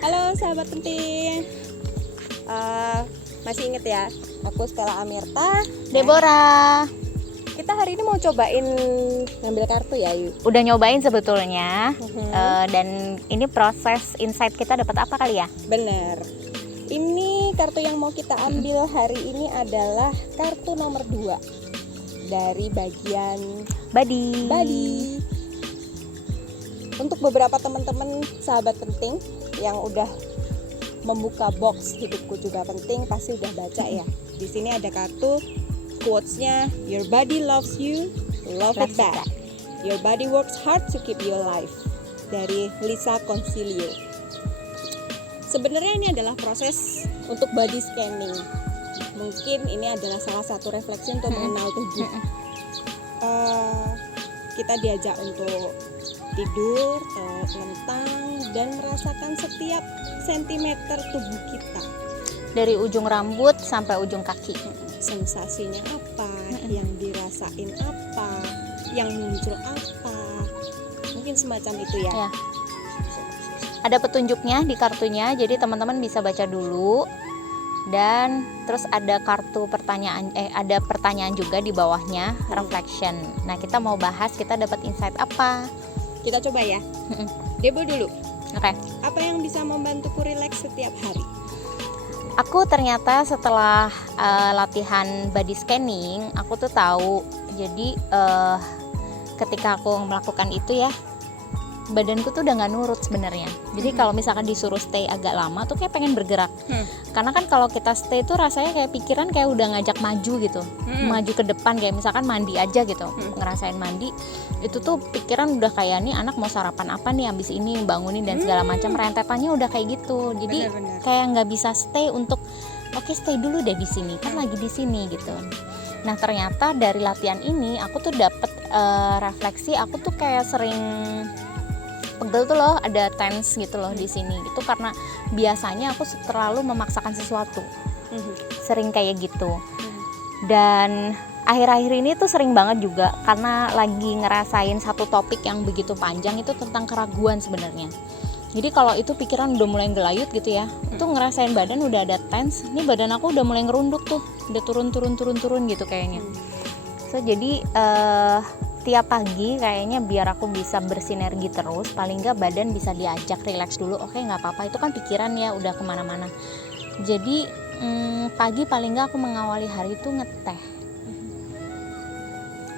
Halo sahabat penting, masih inget ya? Aku Stella Amirta, Deborah. Kita hari ini mau cobain ngambil kartu ya, Yu. Udah nyobain sebetulnya. Dan ini proses insight kita dapat apa kali ya? Bener. Ini kartu yang mau kita ambil hari ini adalah kartu nomor 2 dari bagian body. Untuk beberapa teman-teman sahabat penting yang udah membuka box hidupku juga penting pasti udah baca ya. Di sini ada kartu quotes-nya, your body loves you, love it back. Your body works hard to keep you alive, dari Lisa Concilio. Sebenarnya ini adalah proses untuk body scanning. Mungkin ini adalah salah satu refleksi untuk mengenal tubuh. Kita diajak untuk tidur, telentang, dan merasakan setiap sentimeter tubuh kita. Dari ujung rambut sampai ujung kaki. Sensasinya apa, yang dirasain apa, yang muncul apa, mungkin semacam itu ya. Ada petunjuknya di kartunya, jadi teman-teman bisa baca dulu. Dan terus ada kartu pertanyaan, ada pertanyaan juga di bawahnya, reflection. Nah, kita mau bahas kita dapat insight apa? Kita coba ya. Debo dulu. Oke. Apa yang bisa membantuku rileks setiap hari? Aku ternyata setelah latihan body scanning, aku tuh tahu. Jadi ketika aku melakukan itu ya, badanku tuh udah nggak nurut sebenarnya. Jadi kalau misalkan disuruh stay agak lama tuh kayak pengen bergerak. Karena kan kalau kita stay tuh rasanya kayak pikiran kayak udah ngajak maju gitu, maju ke depan, kayak misalkan mandi aja gitu, ngerasain mandi itu tuh pikiran udah kayak nih anak mau sarapan apa nih abis ini, bangunin dan segala macam, rentetannya udah kayak gitu. Jadi kayak nggak bisa stay untuk oke, stay dulu deh di sini kan lagi di sini gitu. Nah, ternyata dari latihan ini aku tuh dapet refleksi. Aku tuh kayak sering pegel tuh loh, ada tense gitu loh di sini gitu, karena biasanya aku terlalu memaksakan sesuatu. Sering kayak gitu. Dan akhir-akhir ini tuh sering banget juga karena lagi ngerasain satu topik yang begitu panjang, itu tentang keraguan sebenarnya. Jadi kalau itu pikiran udah mulai gelayut gitu ya, itu ngerasain badan udah ada tense, ini badan aku udah mulai ngerunduk tuh, udah turun gitu kayaknya. So jadi tiap pagi kayaknya biar aku bisa bersinergi terus, paling nggak badan bisa diajak relax dulu. Oke, nggak apa-apa, itu kan pikiran ya udah kemana-mana. Jadi pagi paling nggak aku mengawali hari itu ngeteh.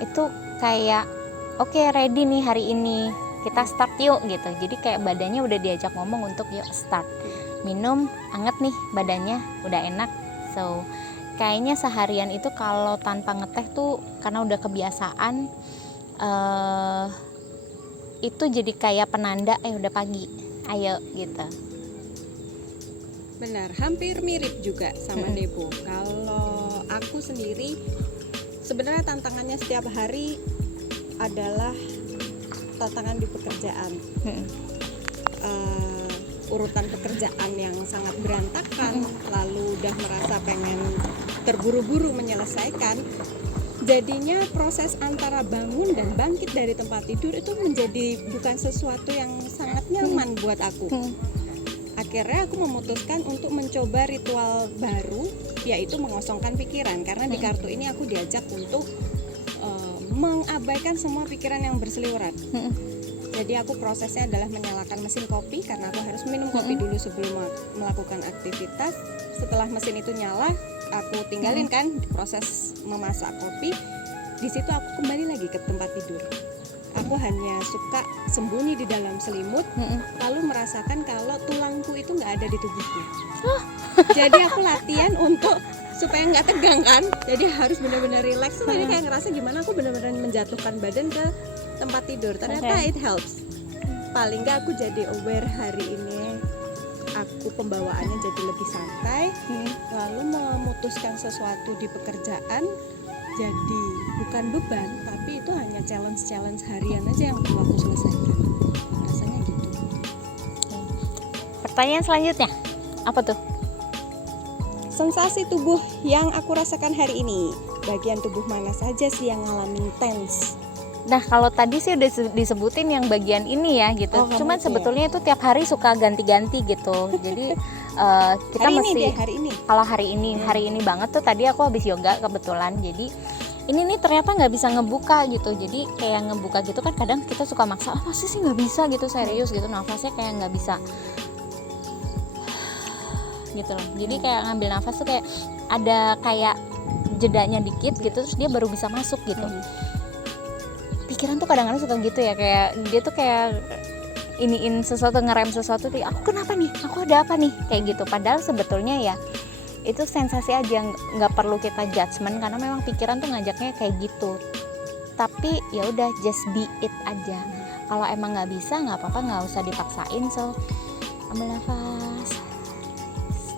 Itu kayak oke, ready nih hari ini, kita start yuk gitu. Jadi kayak badannya udah diajak ngomong untuk yuk start. Minum anget nih, badannya udah enak. So kayaknya seharian itu kalau tanpa ngeteh tuh karena udah kebiasaan, itu jadi kayak penanda udah pagi, ayo gitu. Benar, hampir mirip juga sama Debo. Kalau aku sendiri sebenarnya tantangannya setiap hari adalah tantangan di pekerjaan. Urutan pekerjaan yang sangat berantakan, lalu udah merasa pengen terburu-buru menyelesaikan. Jadinya proses antara bangun dan bangkit dari tempat tidur itu menjadi bukan sesuatu yang sangat nyaman buat aku. Akhirnya aku memutuskan untuk mencoba ritual baru, yaitu mengosongkan pikiran. Karena di kartu ini aku diajak untuk mengabaikan semua pikiran yang berseliweran. Jadi aku prosesnya adalah menyalakan mesin kopi, karena aku harus minum kopi dulu sebelum melakukan aktivitas. Setelah mesin itu nyala, aku tinggalin kan proses memasak kopi. Di situ aku kembali lagi ke tempat tidur. Aku hanya suka sembunyi di dalam selimut, lalu merasakan kalau tulangku itu nggak ada di tubuhku. Jadi aku latihan untuk supaya nggak tegang kan. Jadi harus benar-benar relax. Jadi kayak ngerasa gimana aku benar-benar menjatuhkan badan ke tempat tidur. Ternyata it helps. Paling nggak aku jadi aware hari ini. Aku pembawaannya jadi lebih santai, lalu memutuskan sesuatu di pekerjaan jadi bukan beban, tapi itu hanya challenge harian aja yang perlu aku selesaikan. Rasanya gitu. Pertanyaan selanjutnya apa tuh? Sensasi tubuh yang aku rasakan hari ini. Bagian tubuh mana saja sih yang ngalamin tense? Nah kalau tadi sih udah disebutin yang bagian ini ya gitu. Oh, kamu Cuman itu sebetulnya itu tiap hari suka ganti-ganti gitu. Jadi kita hari mesti ini deh, hari ini. kalau hari ini banget tuh tadi aku habis yoga kebetulan. Jadi ini nih ternyata nggak bisa ngebuka gitu. Jadi kayak ngebuka gitu kan kadang kita suka maksa, masa sih nggak bisa gitu, serius gitu, nafasnya kayak nggak bisa gitu loh. Jadi kayak ngambil nafas tuh kayak ada kayak jedanya dikit gitu, terus dia baru bisa masuk gitu. Pikiran tuh kadang-kadang suka gitu ya, kayak dia tuh kayak iniin sesuatu, ngerem sesuatu tuh, aku kenapa nih, aku ada apa nih, kayak gitu. Padahal sebetulnya ya itu sensasi aja, nggak perlu kita judgement karena memang pikiran tuh ngajaknya kayak gitu. Tapi ya udah, just be it aja. Kalau emang nggak bisa nggak apa-apa, nggak usah dipaksain. So ambil nafas.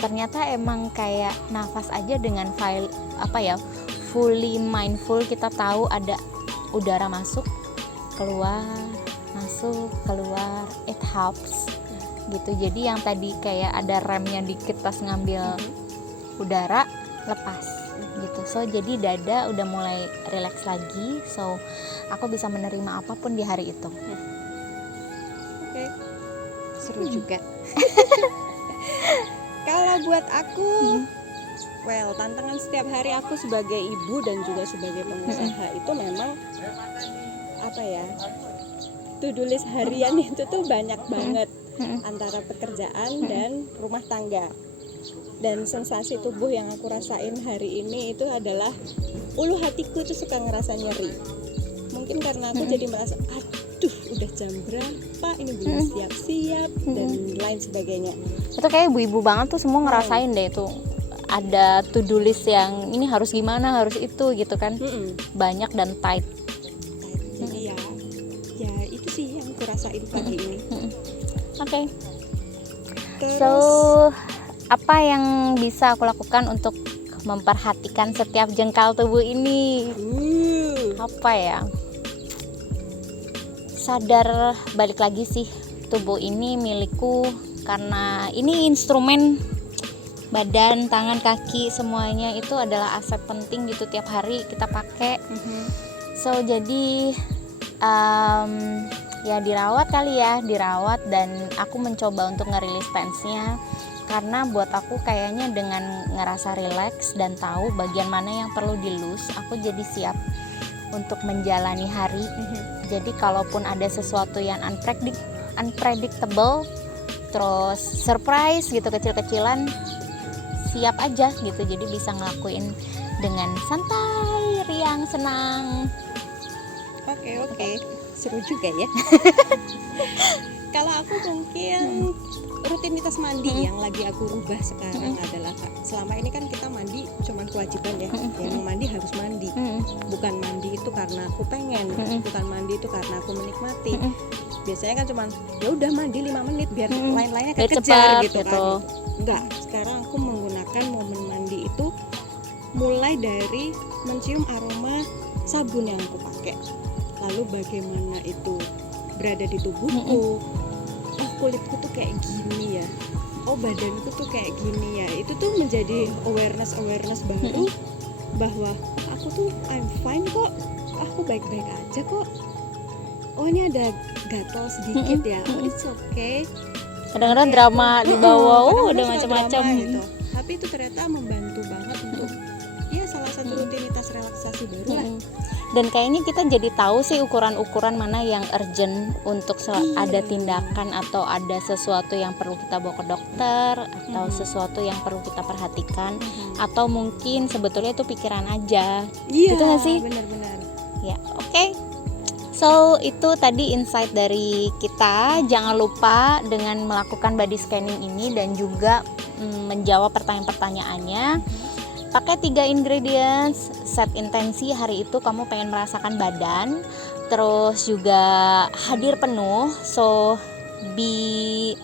Ternyata emang kayak nafas aja dengan fully mindful, kita tahu ada udara masuk keluar, it helps gitu. Jadi yang tadi kayak ada remnya dikit pas ngambil udara, lepas gitu. So jadi dada udah mulai relax lagi, so aku bisa menerima apapun di hari itu. Oke. Seru juga. Kalau buat aku, tantangan setiap hari aku sebagai ibu dan juga sebagai pengusaha itu memang to-do list harian itu tuh banyak banget antara pekerjaan dan rumah tangga. Dan sensasi tubuh yang aku rasain hari ini itu adalah ulu hatiku tuh suka ngerasa nyeri. Mungkin karena aku jadi merasa, aduh udah jam berapa, ini belum siap-siap dan lain sebagainya. Itu kayak ibu-ibu banget tuh semua ngerasain deh itu. Ada to-do list yang ini harus gimana, harus itu gitu kan. Banyak dan tight. Jadi ya itu sih yang aku rasain pagi ini. Oke. Terus, So apa yang bisa aku lakukan untuk memperhatikan setiap jengkal tubuh ini? Apa ya? Sadar balik lagi sih, tubuh ini milikku karena ini instrumen, badan, tangan, kaki, semuanya itu adalah aset penting gitu, tiap hari kita pakai. So jadi ya dirawat dan aku mencoba untuk ngerilis tensnya, karena buat aku kayaknya dengan ngerasa relax dan tahu bagian mana yang perlu dilus, aku jadi siap untuk menjalani hari. Jadi kalaupun ada sesuatu yang unpredictable, terus surprise gitu, kecil-kecilan, siap aja gitu. Jadi bisa ngelakuin dengan santai, riang, senang. Oke. Seru juga ya. Kalau aku mungkin rutinitas mandi yang lagi aku rubah sekarang adalah, selama ini kan kita mandi cuman kewajiban ya, yang mandi harus mandi. Bukan mandi itu karena aku pengen, bukan mandi itu karena aku menikmati. Biasanya kan cuman ya udah mandi 5 menit biar lain-lainnya kekejar gitu kan. Enggak, sekarang aku menggunakan momen mandi itu mulai dari mencium aroma sabun yang aku pakai. Lalu bagaimana itu berada di tubuhku. Oh, kulitku tuh kayak gini ya. Oh, badanku tuh kayak gini ya. Itu tuh menjadi awareness baru bahwa aku tuh I'm fine kok. Aku baik-baik aja kok. Oh, ini ada gatal sedikit ya. Oh, it's okay. Kadang-kadang drama di bawah, udah macam-macam gitu. Tapi itu ternyata membantu banget untuk salah satu rutinitas relaksasi baru lah. Dan kayaknya kita jadi tahu sih ukuran-ukuran mana yang urgent untuk ada tindakan atau ada sesuatu yang perlu kita bawa ke dokter atau sesuatu yang perlu kita perhatikan, atau mungkin sebetulnya itu pikiran aja. Gitu nggak sih? Benar-benar. Ya, oke. So itu tadi insight dari kita. Jangan lupa dengan melakukan body scanning ini dan juga menjawab pertanyaan-pertanyaannya. Pakai 3 ingredients, set intensi hari itu kamu pengen merasakan badan, terus juga hadir penuh, so be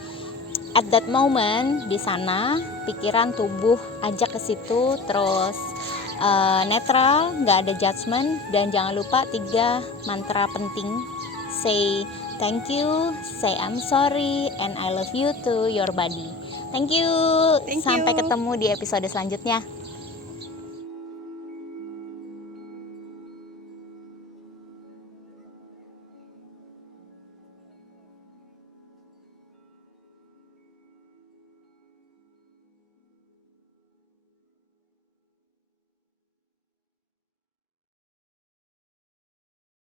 at that moment di sana, pikiran, tubuh ajak ke situ, terus netral, nggak ada judgment, dan jangan lupa 3 mantra penting, say thank you, say I'm sorry, and I love you to your body. Thank you. Sampai ketemu di episode selanjutnya.